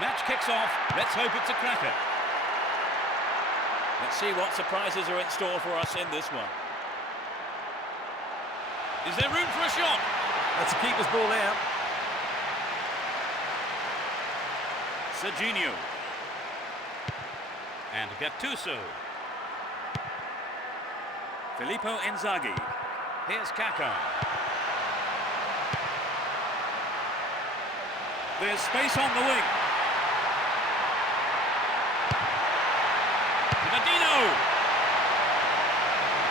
Match kicks off. Let's hope it's a cracker. Let's see what surprises are in store for us in this one. Is there room for a shot? That's a keeper's ball there. Serginho. And Gattuso. Filippo Inzaghi. Here's Kaká. There's space on the wing. Ronaldinho.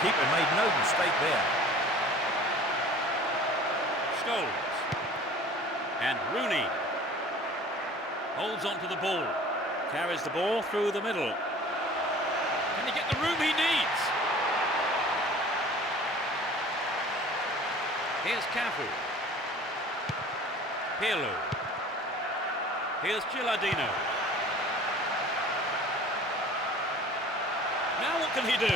Keeper made no mistake there. Scholes. And Rooney. Holds on to the ball. Carries the ball through the middle. Can he get the room he needs? Here's Cafu. Pirlo. Here's Gilardino. Now what can he do?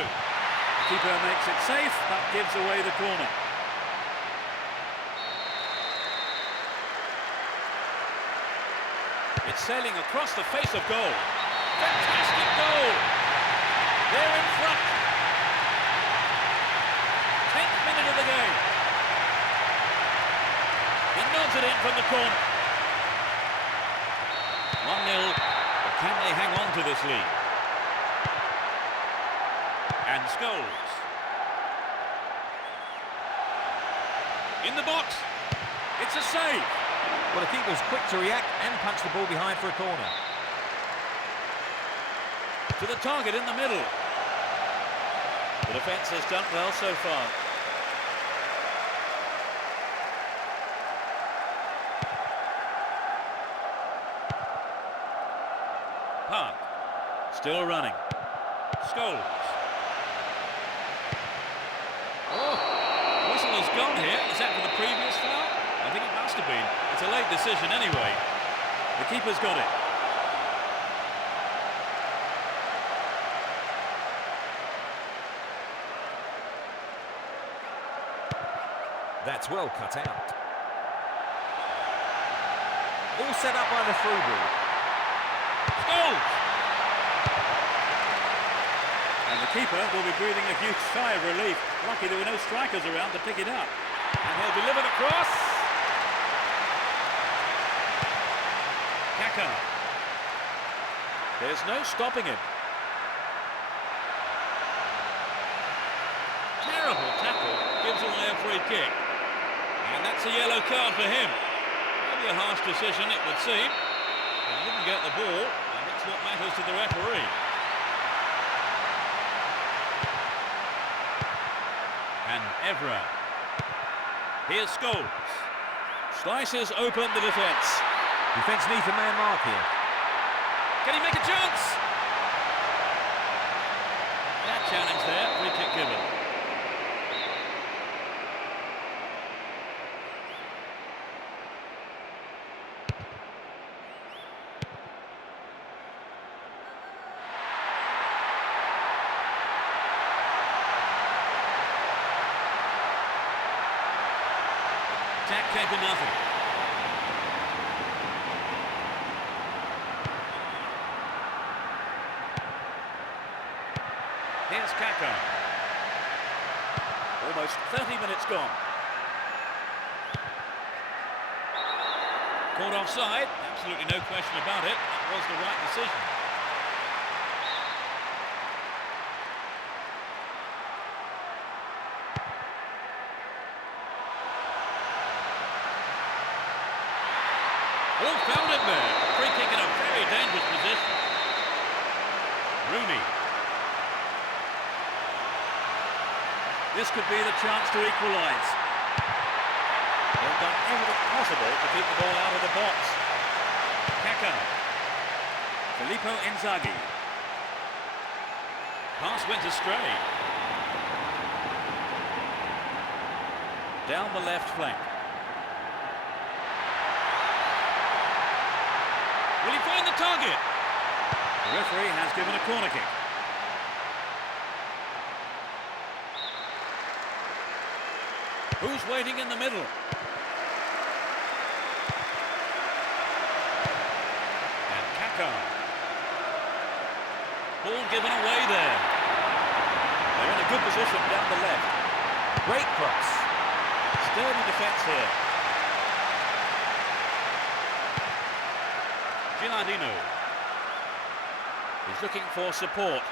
Keeper makes it safe, but gives away the corner. It's sailing across the face of goal. Fantastic goal! They're in front. 10th minute of the game. He nods it in from the corner. 1-0, but can they hang on to this lead? And Scholes. In the box. It's a save. Well, the keeper was quick to react and punch the ball behind for a corner. To the target in the middle. The defence has done well so far. Park. Still running. Scholes. Oh, whistle has gone here. Is that for the previous foul? I think it must have been. It's a late decision anyway. The keeper's got it. That's well cut out. All set up by the through ball. Goals! And the keeper will be breathing a huge sigh of relief. Lucky there were no strikers around to pick it up. And he'll deliver the cross. Kaká. There's no stopping him. Terrible tackle. Gives away a free kick. And that's a yellow card for him. Maybe a harsh decision, it would seem. But he didn't get the ball, and that's what matters to the referee. And Evra. Here's Scholes. Slices open the defence. Defence needs a man mark here. Can he make a chance? That challenge there, free kick given. Attack came to nothing. Here's Kaká. Almost 30 minutes gone. Caught offside. Absolutely no question about it. That was the right decision. Oh, found it there. Free kick in a very dangerous position. Rooney. This could be the chance to equalise. They've done everything possible to keep the ball out of the box. Kaká. Filippo Inzaghi. Pass went astray. Down the left flank. Will he find the target? The referee has given a corner kick. Who's waiting in the middle? And Kaka. Ball given away there. They're in a good position down the left. Great cross. Sturdy defence here. Gilardino is looking for support.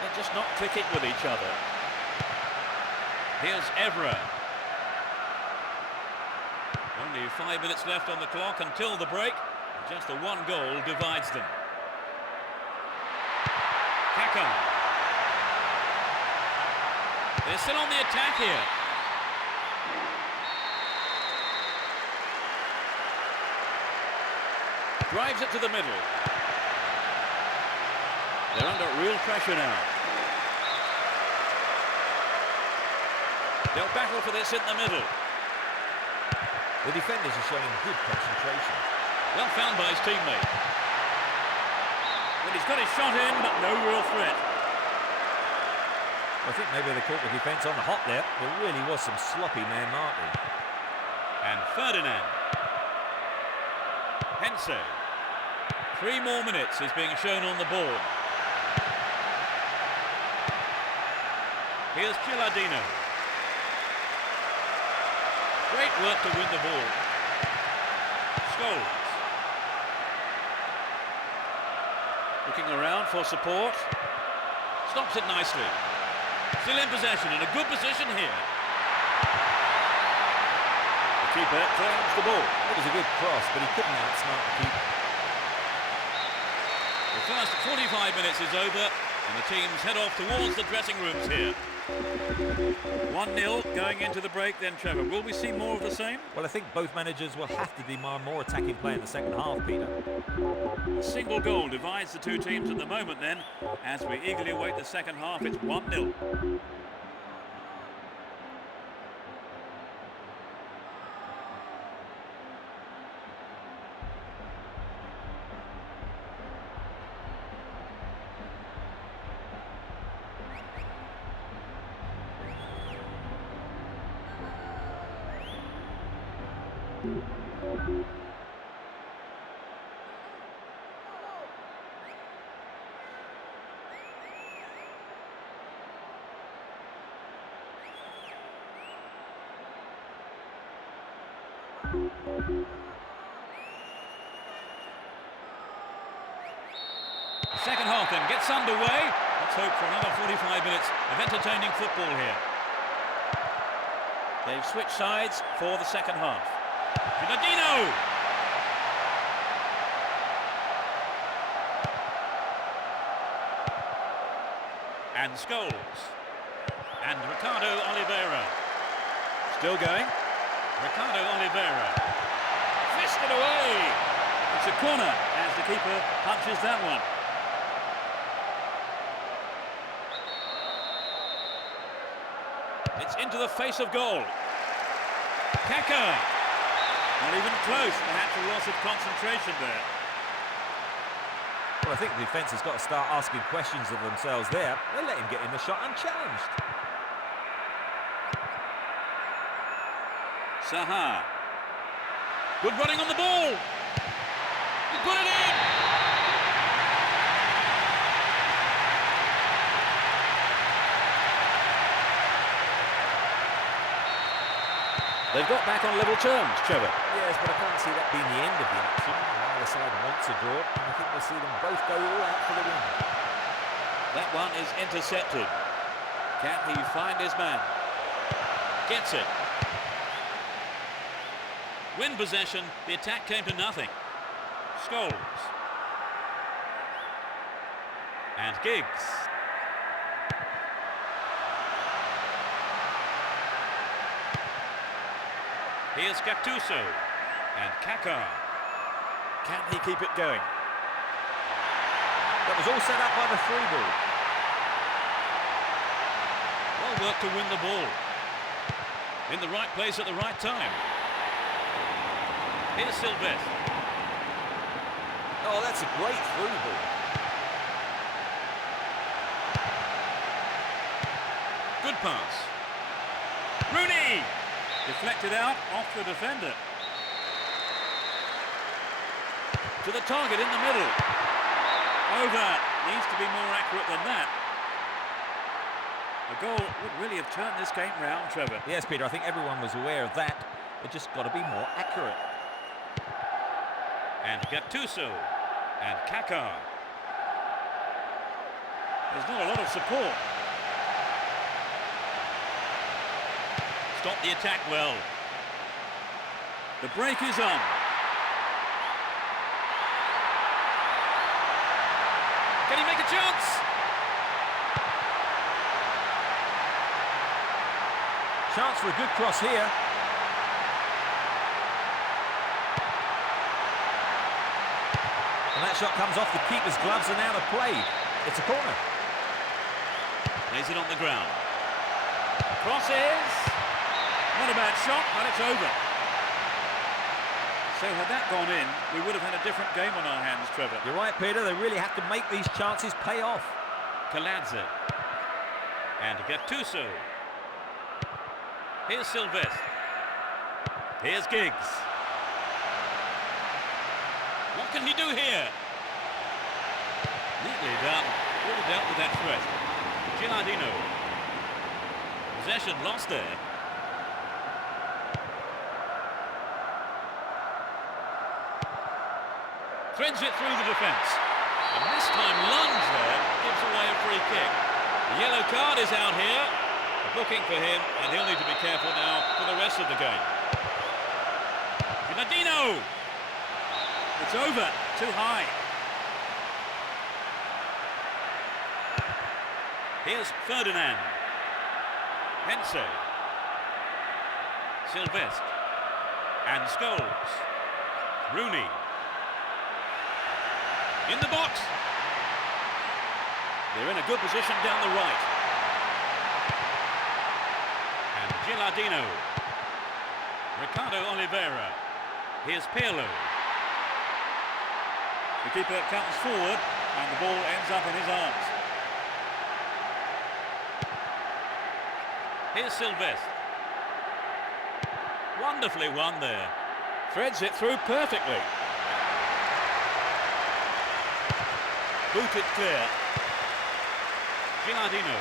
They're just not clicking with each other. Here's Evra. Only 5 minutes left on the clock until the break. Just the one goal divides them. Kaka. They're still on the attack here. Drives it to the middle. They're under real pressure now. They'll battle for this in the middle. The defenders are showing good concentration. Well found by his teammate. Well, he's got his shot in, but no real threat. I think maybe they caught the defence on the hop there. There really was some sloppy man marking. And Ferdinand. Hense. 3 more minutes is being shown on the board. Here's Gilardino. Great work to win the ball. Scholes. Looking around for support. Stops it nicely. Still in possession, in a good position here. The keeper claims the ball. It was a good cross, but he couldn't outsmart the keeper. The first 45 minutes is over, and the teams head off towards the dressing rooms here. 1-0 going into the break then, Trevor. Will we see more of the same? Well, I think both managers will have to demand more attacking play in the second half, Peter. A single goal divides the two teams at the moment then. As we eagerly await the second half, it's 1-0. The second half then gets underway. Let's hope for another 45 minutes of entertaining football here. They've switched sides for the second half. Gilardino! And Scholes. And Ricardo Oliveira. Still going. Ricardo Oliveira. Fisted away! It's a corner as the keeper punches that one. It's into the face of goal. Kaka. Not even close. Perhaps a loss of concentration there. Well, I think the defence has got to start asking questions of themselves there. They let him get in the shot unchallenged. Saha. Good running on the ball. He put it in. They've got back on level terms, Trevor. Yes, but I can't see that being the end of the action. Neither side wants a draw, and I think we'll see them both go all out for the win. That one is intercepted. Can he find his man? Gets it. Win possession, the attack came to nothing. Scholes. And Giggs. Here's Gattuso. And Kaka. Can he keep it going? That was all set up by the through ball. Well worked to win the ball. In the right place at the right time. Here's Sylvestre. Oh, that's a great through ball. Good pass. Rooney! Deflected out off the defender. To the target in the middle. Over. Needs to be more accurate than that. A goal would really have turned this game round, Trevor. Yes, Peter, I think everyone was aware of that. It just got to be more accurate. And Gattuso. And Kaká. There's not a lot of support. Stop the attack well. The break is on. Can he make a chance? Chance for a good cross here. And that shot comes off the keeper's gloves and out of play. It's a corner. Lays it on the ground. Crosses. Not a bad shot, but it's over. So had that gone in, we would have had a different game on our hands, Trevor. You're right, Peter. They really have to make these chances pay off. Kaladze. And Gattuso. Here's Sylvestre. Here's Giggs. What can he do here? Neatly done. All dealt with that threat. Gilardino. Possession lost there. Threads it through the defence. And this time lunge there gives away a free kick. The yellow card is out here. A booking for him, and he'll need to be careful now for the rest of the game. Gilardino! It's over. Too high. Here's Ferdinand. Hense. Sylvestre. And Scholes. Rooney. In the box. They're in a good position down the right. And Gilardino. Ricardo Oliveira. Here's Pirlo. The keeper comes forward and the ball ends up in his arms. Here's Sylvestre. Wonderfully won there. Threads it through perfectly. Booted clear. Gilardino.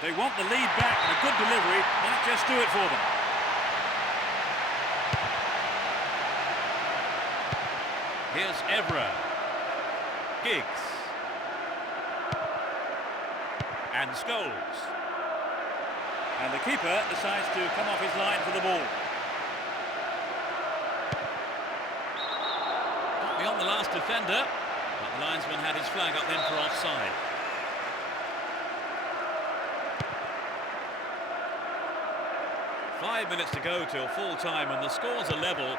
They want the lead back, and a good delivery might just do it for them. Here's Evra. Giggs. And Scholes. And the keeper decides to come off his line for the ball. Got beyond the last defender, but the linesman had his flag up then for offside. Five minutes to go till full time, and the scores are level.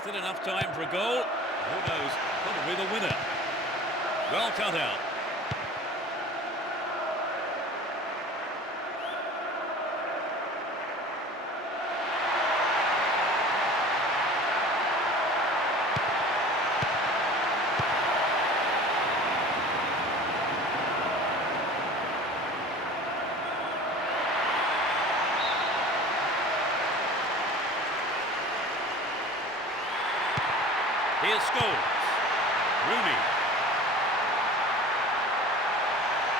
Still enough time for a goal. Who knows? Probably the winner. Well cut out. Here's Scholes. Rooney.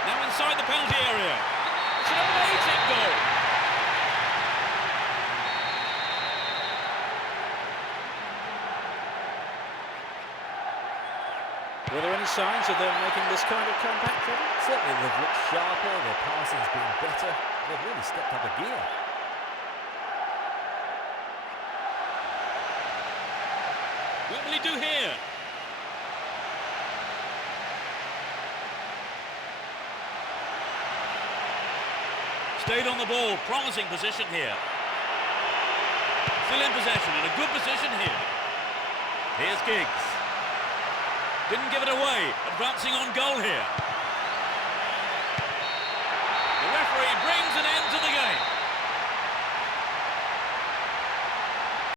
Now inside the penalty area. It's an amazing goal. Were there any signs of them making this kind of comeback, Trevor? Certainly they've looked sharper, their passing's been better. They've really stepped up a gear. What will he do here? Stayed on the ball, promising position here. Still in possession, in a good position here. Here's Giggs. Didn't give it away, advancing on goal here.